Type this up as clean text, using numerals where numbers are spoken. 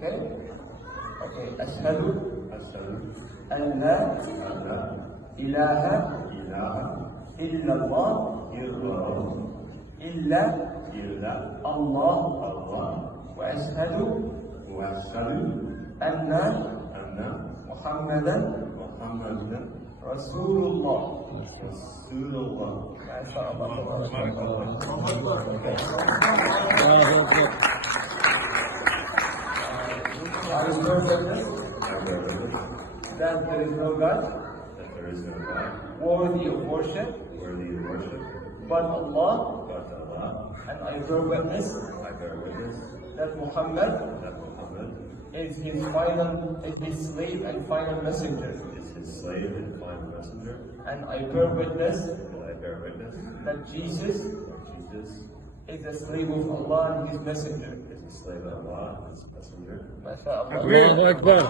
Okay? Okay. Ashhadu an la ilaha illallah illa Allah wa ashhadu anna Muhammadan Rasulullah. I swear witness that there is no God worthy of worship but Allah, and I bear witness that Muhammad is his slave and final messenger. And I bear witness that Jesus is the slave of Allah and his messenger. Allahu Akbar.